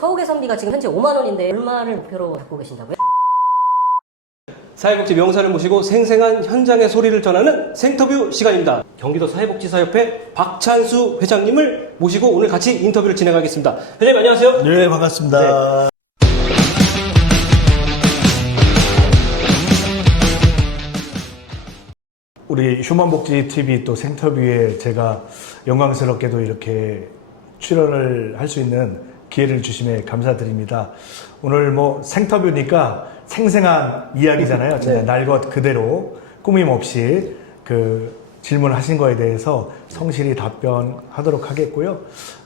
처우 개선비가 지금 현재 5만 원인데 얼마를 목표로 갖고 계신다고요? 사회복지 명사를 모시고 생생한 현장의 소리를 전하는 생터뷰 시간입니다. 경기도 사회복지사협회 박찬수 회장님을 모시고 오늘 같이 인터뷰를 진행하겠습니다. 회장님 안녕하세요. 네, 반갑습니다. 네. 우리 휴먼복지TV 또 생터뷰에 제가 영광스럽게도 이렇게 출연을 할 수 있는 기회를 주심에 감사드립니다. 오늘 뭐 생터뷰니까 생생한 이야기잖아요. 진짜 날 것 그대로 꾸밈 없이 그 질문하신 거에 대해서 성실히 답변하도록 하겠고요.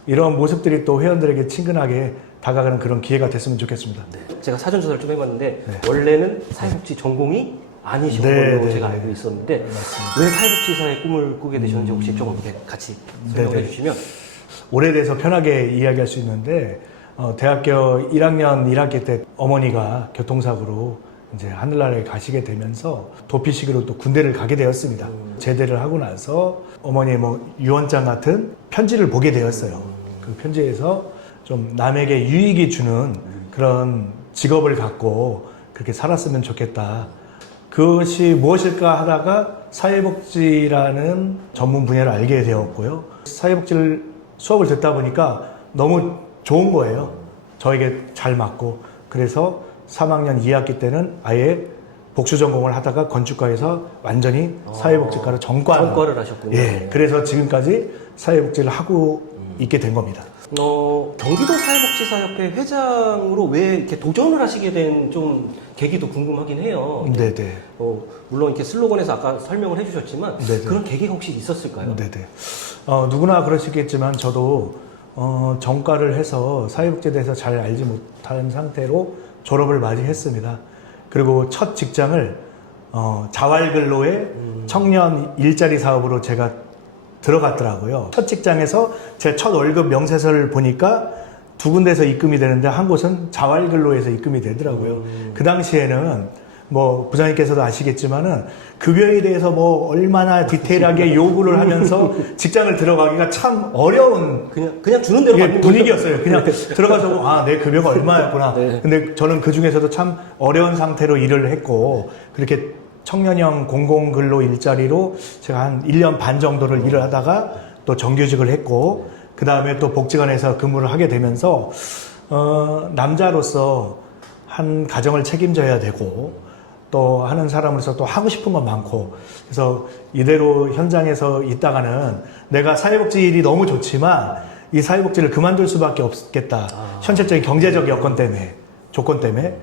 이런 모습들이 또 회원들에게 친근하게 다가가는 그런 기회가 됐으면 좋겠습니다. 네. 제가 사전 조사를 좀 해봤는데 원래는 사회복지 전공이 아니신 걸로 제가 알고 있었는데 왜 사회복지사의 꿈을 꾸게 되셨는지 혹시 조금 이렇게 같이 설명해 주시면. 오래돼서 편하게 이야기할 수 있는데 대학교 1학년 1학기 때 어머니가 교통사고로 이제 하늘나라에 가시게 되면서 도피식으로 또 군대를 가게 되었습니다. 제대를 하고 나서 어머니의 뭐 유언장 같은 편지를 보게 되었어요. 그 편지에서 좀 남에게 유익이 주는 그런 직업을 갖고 그렇게 살았으면 좋겠다. 그것이 무엇일까 하다가 사회복지라는 전문 분야를 알게 되었고요. 사회복지를 수업을 듣다 보니까 너무 좋은 거예요. 저에게 잘 맞고. 그래서 3학년 2학기 때는 아예 복수 전공을 하다가 건축과에서 완전히 사회복지과로 전과를 하셨군요. 예, 그래서 지금까지 사회복지를 하고 있게 된 겁니다. 경기도 사회복지사협회 회장으로 왜 이렇게 도전을 하시게 된 좀 계기도 궁금하긴 해요. 네네. 물론 이렇게 슬로건에서 아까 설명을 해주셨지만 네네. 그런 계기가 혹시 있었을까요? 네네. 누구나 그러시겠지만 저도 전과를 해서 사회복지에 대해서 잘 알지 못한 상태로 졸업을 맞이했습니다. 그리고 첫 직장을 자활근로의 청년 일자리 사업으로 제가 들어갔더라고요. 첫 직장에서 제 첫 월급 명세서를 보니까 두 군데서 입금이 되는데 한 곳은 자활근로에서 입금이 되더라고요. 그 당시에는 뭐 부장님께서도 아시겠지만은 급여에 대해서 뭐 얼마나 디테일하게 요구를 하면서 직장을 들어가기가 참 어려운 그냥 주는 대로 받는 분위기였어요. 그냥 들어가서 내 급여가 얼마였구나. 네. 근데 저는 그 중에서도 참 어려운 상태로 일을 했고 그렇게 청년형 공공근로 일자리로 제가 한 1년 반 정도를 일을 하다가 또 정규직을 했고 그 다음에 또 복지관에서 근무를 하게 되면서 남자로서 한 가정을 책임져야 되고 또 하는 사람으로서 또 하고 싶은 건 많고 그래서 이대로 현장에서 있다가는 내가 사회복지 일이 너무 좋지만 이 사회복지를 그만둘 수밖에 없겠다. 현실적인 경제적 여건 때문에 조건 때문에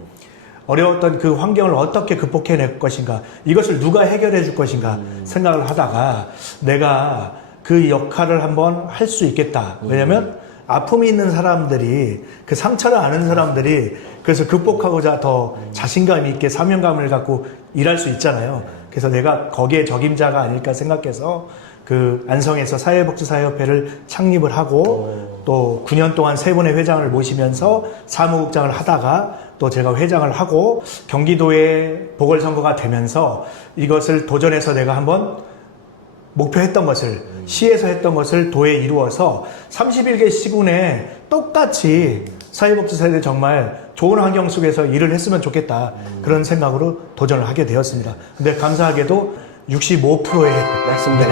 어려웠던 그 환경을 어떻게 극복해낼 것인가 이것을 누가 해결해 줄 것인가 생각을 하다가 내가 그 역할을 한번 할 수 있겠다. 왜냐하면 아픔이 있는 사람들이 그 상처를 아는 사람들이 그래서 극복하고자 더 자신감 있게 사명감을 갖고 일할 수 있잖아요. 그래서 내가 거기에 적임자가 아닐까 생각해서 그 안성에서 사회복지사협회를 창립을 하고 또 9년 동안 3분의 회장을 모시면서 사무국장을 하다가 또 제가 회장을 하고 경기도에 보궐선거가 되면서 이것을 도전해서 내가 한번 목표했던 것을 시에서 했던 것을 도에 이루어서 31개 시군에 똑같이 사회복지사에 정말 좋은 환경 속에서 일을 했으면 좋겠다 그런 생각으로 도전을 하게 되었습니다. 근데 감사하게도 65%의 맞습니다.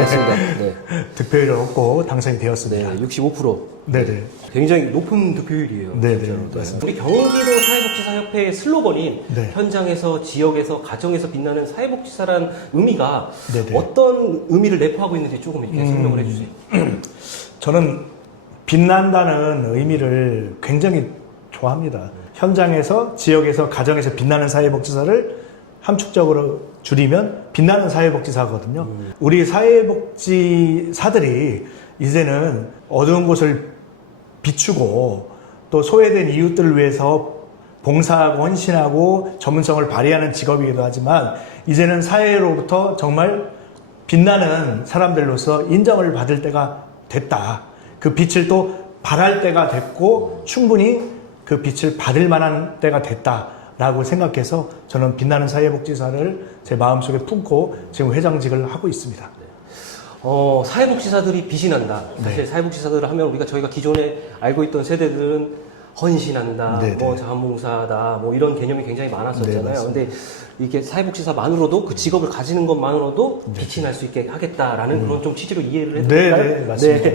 네. 득표율을 얻고 당선이 되었습니다. 네, 65%. 네네. 굉장히 높은 득표율이에요. 네네. 진짜로. 맞습니다. 우리 경기도 사회복지사협회의 슬로건인 네. 현장에서, 지역에서, 가정에서 빛나는 사회복지사라는 의미가 네네. 어떤 의미를 내포하고 있는지 조금 이렇게 설명을 해주세요. 저는 빛난다는 의미를 굉장히 좋아합니다. 현장에서, 지역에서, 가정에서 빛나는 사회복지사를 함축적으로 줄이면 빛나는 사회복지사거든요. 우리 사회복지사들이 이제는 어두운 곳을 비추고 또 소외된 이웃들을 위해서 봉사하고 헌신하고 전문성을 발휘하는 직업이기도 하지만 이제는 사회로부터 정말 빛나는 사람들로서 인정을 받을 때가 됐다. 그 빛을 또 발할 때가 됐고 충분히 그 빛을 받을 만한 때가 됐다. 라고 생각해서 저는 빛나는 사회복지사를 제 마음속에 품고 지금 회장직을 하고 있습니다. 사회복지사들이 빛이 난다. 사실 사회복지사들을 하면 저희가 기존에 알고 있던 세대들은 헌신한다, 네네. 뭐 자원봉사다, 뭐 이런 개념이 굉장히 네, 많았었잖아요. 맞습니다. 근데 이게 사회복지사만으로도 그 직업을 가지는 것만으로도 네. 빛이 날 수 있게 하겠다라는 그런 좀 취지로 이해를 해도 네, 될까요? 네, 맞습니다.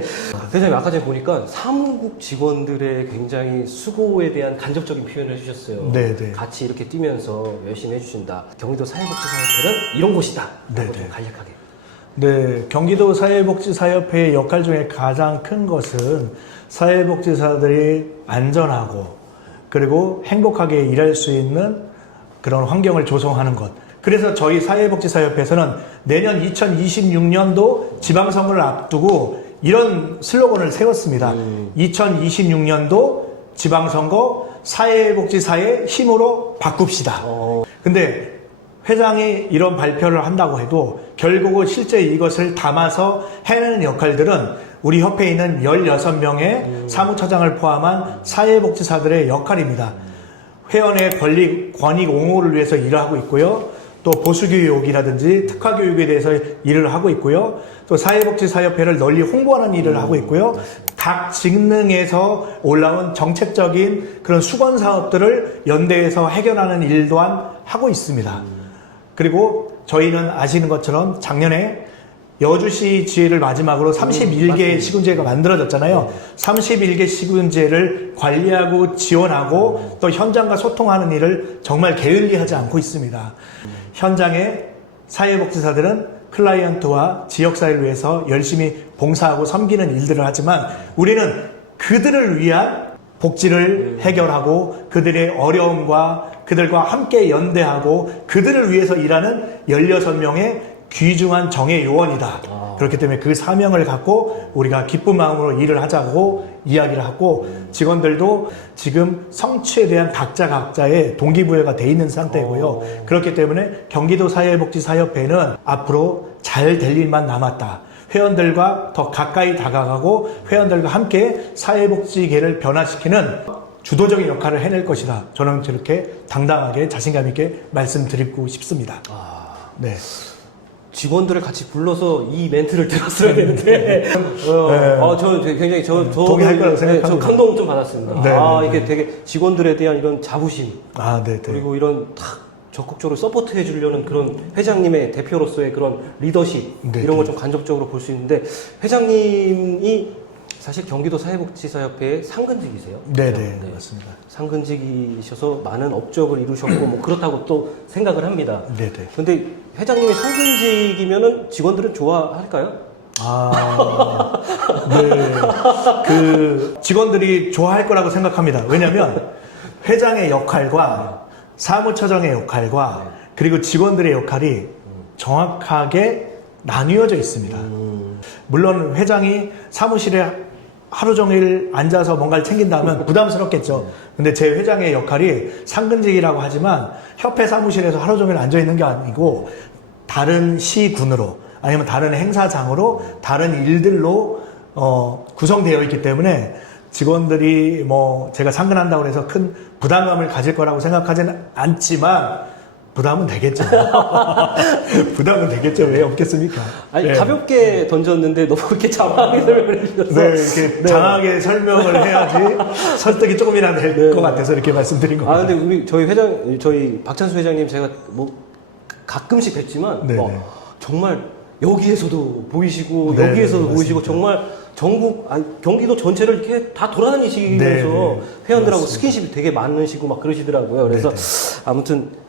회장님 아까 전에 보니까 사무국 직원들의 굉장히 수고에 대한 간접적인 표현을 해주셨어요. 네, 네. 같이 이렇게 뛰면서 열심히 해주신다. 경기도 사회복지사협회는 이런 곳이다. 네, 라고 네. 좀 간략하게. 네, 경기도 사회복지사협회의 역할 중에 가장 큰 것은 사회복지사들이 안전하고 그리고 행복하게 일할 수 있는 그런 환경을 조성하는 것. 그래서 저희 사회복지사협회에서는 내년 2026년도 지방선거를 앞두고 이런 슬로건을 세웠습니다. 2026년도 지방선거 사회복지사의 힘으로 바꿉시다. 근데 회장이 이런 발표를 한다고 해도 결국은 실제 이것을 담아서 해내는 역할들은 우리 협회에 있는 16명의 사무처장을 포함한 사회복지사들의 역할입니다. 회원의 권익 옹호를 위해서 일을 하고 있고요. 또 보수교육이라든지 특화교육에 대해서 일을 하고 있고요. 또 사회복지사협회를 널리 홍보하는 일을 하고 있고요. 각 직능에서 올라온 정책적인 그런 수건 사업들을 연대해서 해결하는 일 또한 하고 있습니다. 그리고 저희는 아시는 것처럼 작년에 여주시 지회를 마지막으로 31개 시군제가 만들어졌잖아요. 31개 시군제를 관리하고 지원하고 또 현장과 소통하는 일을 정말 게을리하지 않고 있습니다. 현장에 사회복지사들은 클라이언트와 지역사회를 위해서 열심히 봉사하고 섬기는 일들을 하지만 우리는 그들을 위한 복지를 해결하고 그들의 어려움과 그들과 함께 연대하고 그들을 위해서 일하는 16명의 귀중한 정의 요원이다. 그렇기 때문에 그 사명을 갖고 우리가 기쁜 마음으로 일을 하자고 이야기를 하고 직원들도 지금 성취에 대한 각자의 동기부여가 돼 있는 상태고요. 그렇기 때문에 경기도 사회복지사협회는 앞으로 잘 될 일만 남았다. 회원들과 더 가까이 다가가고 회원들과 함께 사회복지계를 변화시키는 주도적인 역할을 해낼 것이다. 저는 저렇게 당당하게 자신감 있게 말씀드리고 싶습니다. 네. 직원들을 같이 불러서 이 멘트를 들었어야 되는데, 저는 굉장히, 동의할 거라고 생각합니다. 저 감동 좀 받았습니다. 네, 이게 되게 직원들에 대한 이런 자부심, 네. 그리고 이런 탁 적극적으로 서포트 해주려는 그런 회장님의 대표로서의 그런 리더십, 네, 이런 걸 좀 간접적으로 볼 수 있는데, 회장님이 사실 경기도 사회복지사협회의 상근직이세요? 네네, 맞습니다. 상근직이셔서 많은 업적을 이루셨고, 뭐 그렇다고 또 생각을 합니다. 네네. 근데 회장님이 상근직이면은 직원들은 좋아할까요? 네. 그 직원들이 좋아할 거라고 생각합니다. 왜냐하면 회장의 역할과 사무처장의 역할과 그리고 직원들의 역할이 정확하게 나뉘어져 있습니다. 물론 회장이 사무실에 하루 종일 앉아서 뭔가를 챙긴다면 부담스럽겠죠. 근데 제 회장의 역할이 상근직이라고 하지만 협회 사무실에서 하루 종일 앉아 있는 게 아니고 다른 시군으로 아니면 다른 행사장으로 다른 일들로 구성되어 있기 때문에 직원들이 뭐 제가 상근한다고 해서 큰 부담감을 가질 거라고 생각하지는 않지만 부담은 되겠죠. 부담은 되겠죠. 왜 없겠습니까? 아니, 네. 가볍게 던졌는데 너무 그렇게 장황하게 설명을 해주셔서. 네, 이렇게 장하게 설명을 해야지 설득이 조금이나 될 것 같아서 이렇게 말씀드린 겁니다. 근데 저희 박찬수 회장님 제가 뭐 가끔씩 뵀지만, 네네. 정말 여기에서도 보이시고, 네네, 여기에서도 보이시고, 맞습니다. 정말 전국, 경기도 전체를 이렇게 다 돌아다니시면서 네네, 회원들하고 맞습니다. 스킨십이 되게 많으시고 막 그러시더라고요. 그래서 네네. 아무튼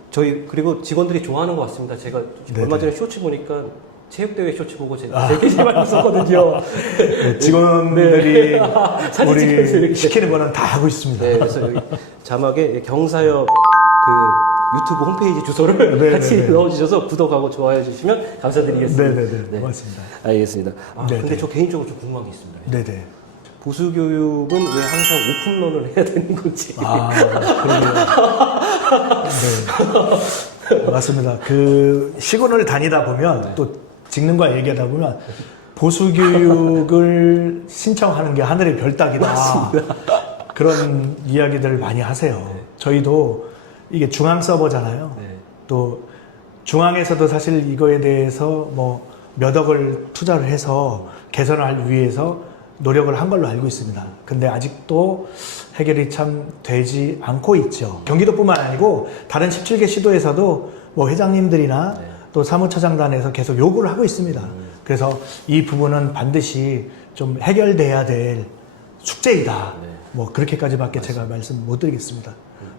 그리고 직원들이 좋아하는 것 같습니다. 제가 얼마 전에 쇼츠 보니까 체육대회 쇼츠 보고 제 게시판 있었거든요. 네, 직원들이 사진 찍혀서 우리 이렇게. 시키는 거는 다 하고 있습니다. 네, 그래서 여기 자막에 경사역 유튜브 홈페이지 주소를 네, 같이 네, 네. 넣어주셔서 구독하고 좋아해 주시면 감사드리겠습니다. 네네네, 네. 고맙습니다. 알겠습니다. 네, 근데 네. 저 개인적으로 좀 궁금한 게 있습니다. 네네. 보수교육은 왜 항상 오픈런을 해야 되는 건지. 그러게요. 네. 맞습니다. 그 시군을 다니다 보면 또 직능과 얘기하다 보면 보수교육을 신청하는 게 하늘의 별따기다. 맞습니다. 그런 이야기들을 많이 하세요. 저희도 이게 중앙 서버잖아요. 네. 또 중앙에서도 사실 이거에 대해서 뭐 몇 억을 투자를 해서 개선을 하기 위해서 노력을 한 걸로 알고 있습니다. 근데 아직도 해결이 참 되지 않고 있죠. 경기도뿐만 아니고 다른 17개 시도에서도 뭐 회장님들이나 또 사무처장단에서 계속 요구를 하고 있습니다. 그래서 이 부분은 반드시 좀 해결돼야 될 숙제이다. 뭐 그렇게까지밖에 제가 말씀 못 드리겠습니다.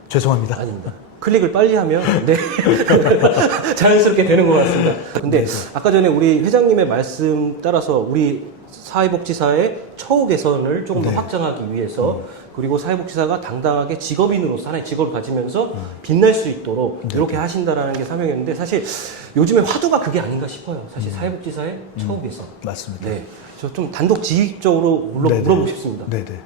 죄송합니다. 아닙니다. 클릭을 빨리 하면 네 자연스럽게 되는 것 같습니다. 근데 아까 전에 우리 회장님의 말씀 따라서 우리 사회복지사의 처우 개선을 조금 더 확장하기 위해서 그리고 사회복지사가 당당하게 직업인으로서 하나의 직업을 가지면서 빛날 수 있도록 이렇게 하신다라는 게 사명이었는데 사실 요즘에 화두가 그게 아닌가 싶어요. 사실 사회복지사의 처우 개선. 맞습니다. 네, 저 좀 단독지휘적으로 물어보고 싶습니다. 네네.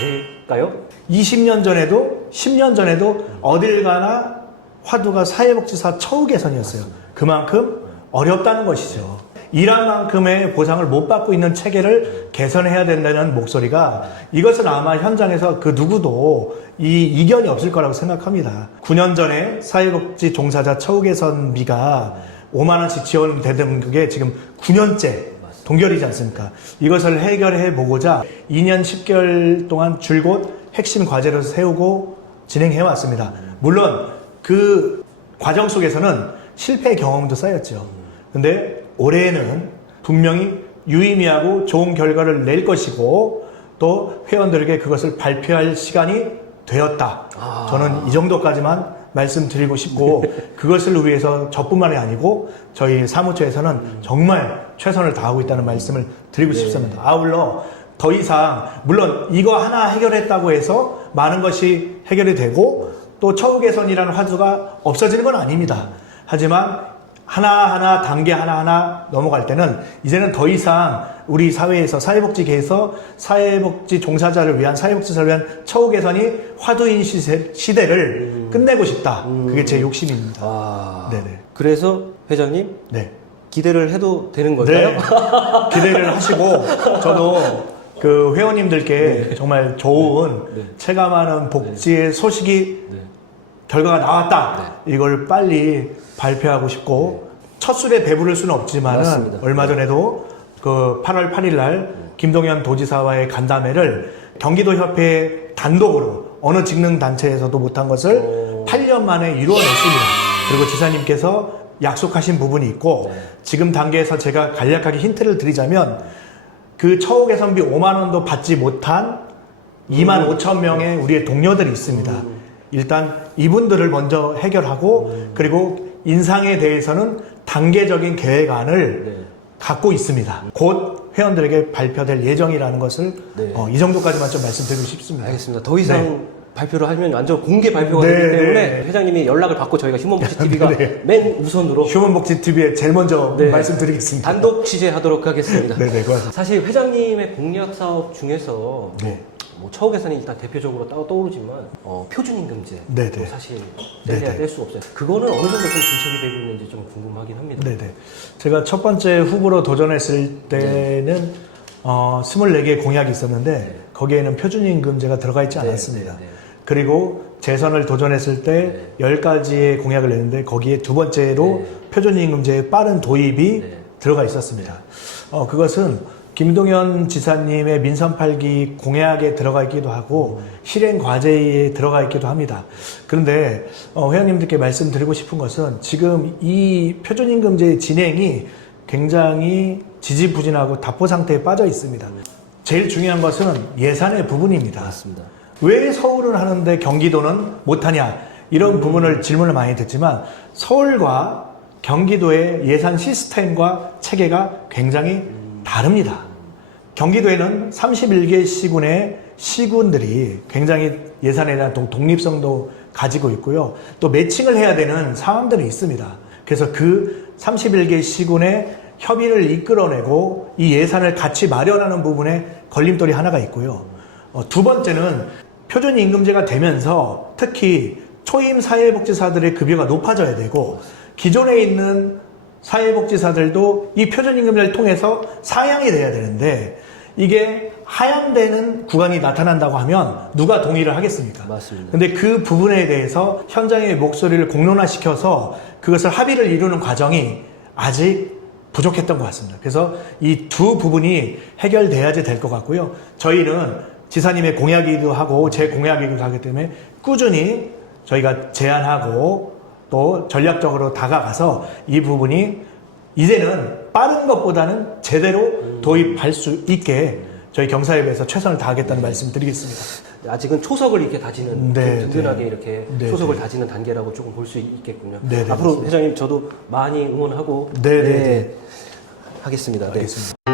될까요? 20년 전에도 10년 전에도 어딜 가나 화두가 사회복지사 처우 개선이었어요. 그만큼 어렵다는 것이죠. 일한 만큼의 보상을 못 받고 있는 체계를 개선해야 된다는 목소리가 이것은 아마 현장에서 그 누구도 이 이견이 없을 거라고 생각합니다. 9년 전에 사회복지 종사자 처우 개선비가 5만 원씩 지원되던 게 지금 9년째 동결이지 않습니까? 이것을 해결해 보고자 2년 10개월 동안 줄곧 핵심 과제를 세우고 진행해 왔습니다. 물론 그 과정 속에서는 실패 경험도 쌓였죠. 근데 올해는 분명히 유의미하고 좋은 결과를 낼 것이고 또 회원들에게 그것을 발표할 시간이 되었다. 저는 이 정도까지만 말씀드리고 싶고 그것을 위해서 저뿐만이 아니고 저희 사무처에서는 정말 최선을 다하고 있다는 말씀을 드리고 싶습니다. 아울러 더 이상 물론 이거 하나 해결했다고 해서 많은 것이 해결이 되고 또 처우 개선이라는 화두가 없어지는 건 아닙니다. 하지만 하나하나 단계 하나하나 넘어갈 때는 이제는 더 이상 우리 사회에서 사회복지계에서 사회복지 종사자를 위한 사회복지사를 위한 처우 개선이 화두인 시대를 끝내고 싶다. 그게 제 욕심입니다. 네네. 그래서 회장님 네. 기대를 해도 되는 걸까요? 네. 기대를 하시고 저도 그 회원님들께 정말 좋은 체감하는 복지의 소식이 결과가 나왔다. 이걸 빨리 발표하고 싶고 첫 술에 배부를 수는 없지만은 맞습니다. 얼마 전에도 그 8월 8일 날 김동연 도지사와의 간담회를 경기도 협회 단독으로 어느 직능 단체에서도 못한 것을 8년 만에 이루어냈습니다. 그리고 지사님께서 약속하신 부분이 있고 지금 단계에서 제가 간략하게 힌트를 드리자면 그 처우 개선비 5만 원도 받지 못한 2만 5천 명의 우리의 동료들이 있습니다. 일단 이분들을 먼저 해결하고 그리고 인상에 대해서는 단계적인 계획안을 갖고 있습니다. 곧 회원들에게 발표될 예정이라는 것을 이 정도까지만 좀 말씀드리고 싶습니다. 알겠습니다. 더 이상 발표를 하면 완전 공개 발표가 되기 때문에 회장님이 연락을 받고 저희가 휴먼복지TV가 맨 우선으로 휴먼복지TV에 제일 먼저 말씀드리겠습니다. 단독 취재하도록 하겠습니다. 고맙습니다. 사실 회장님의 공약 사업 중에서 뭐 처우 개선이 일단 대표적으로 떠오르지만 표준임금제 또 사실 뗄래야 뗄 수 없어요. 그거는 어느 정도 좀 진척이 되고 있는지 좀 궁금하긴 합니다. 제가 첫 번째 후보로 도전했을 때는 24개의 공약이 있었는데 거기에는 표준임금제가 들어가 있지 않았습니다. 그리고 재선을 도전했을 때 10가지의 공약을 냈는데 거기에 두 번째로 표준임금제의 빠른 도입이 들어가 있었습니다. 그것은 김동연 지사님의 민선 8기 공약에 들어가 있기도 하고 실행 과제에 들어가 있기도 합니다. 그런데 회원님들께 말씀드리고 싶은 것은 지금 이 표준임금제의 진행이 굉장히 지지부진하고 답보 상태에 빠져 있습니다. 제일 중요한 것은 예산의 부분입니다. 맞습니다. 왜 서울은 하는데 경기도는 못하냐 이런 부분을 질문을 많이 듣지만 서울과 경기도의 예산 시스템과 체계가 굉장히 다릅니다. 경기도에는 31개 시군의 시군들이 굉장히 예산에 대한 독립성도 가지고 있고요. 또 매칭을 해야 되는 상황들이 있습니다. 그래서 그 31개 시군의 협의를 이끌어내고 이 예산을 같이 마련하는 부분에 걸림돌이 하나가 있고요. 두 번째는 표준임금제가 되면서 특히 초임 사회복지사들의 급여가 높아져야 되고 기존에 있는 사회복지사들도 이 표준임금제를 통해서 상향이 돼야 되는데 이게 하향되는 구간이 나타난다고 하면 누가 동의를 하겠습니까? 맞습니다. 근데 그 부분에 대해서 현장의 목소리를 공론화시켜서 그것을 합의를 이루는 과정이 아직 부족했던 것 같습니다. 그래서 이 두 부분이 해결돼야지 될 것 같고요. 저희는 지사님의 공약이기도 하고 제 공약이기도 하기 때문에 꾸준히 저희가 제안하고 또 전략적으로 다가가서 이 부분이 이제는 빠른 것보다는 제대로 도입할 수 있게 저희 경사협에서 최선을 다하겠다는 말씀 드리겠습니다. 아직은 초석을 이렇게 다지는 네, 좀 든든하게 이렇게 네, 초석을 네. 다지는 단계라고 조금 볼 수 있겠군요. 네, 네, 앞으로 맞습니다. 회장님 저도 많이 응원하고 네, 네, 네. 하겠습니다. 네. 알겠습니다.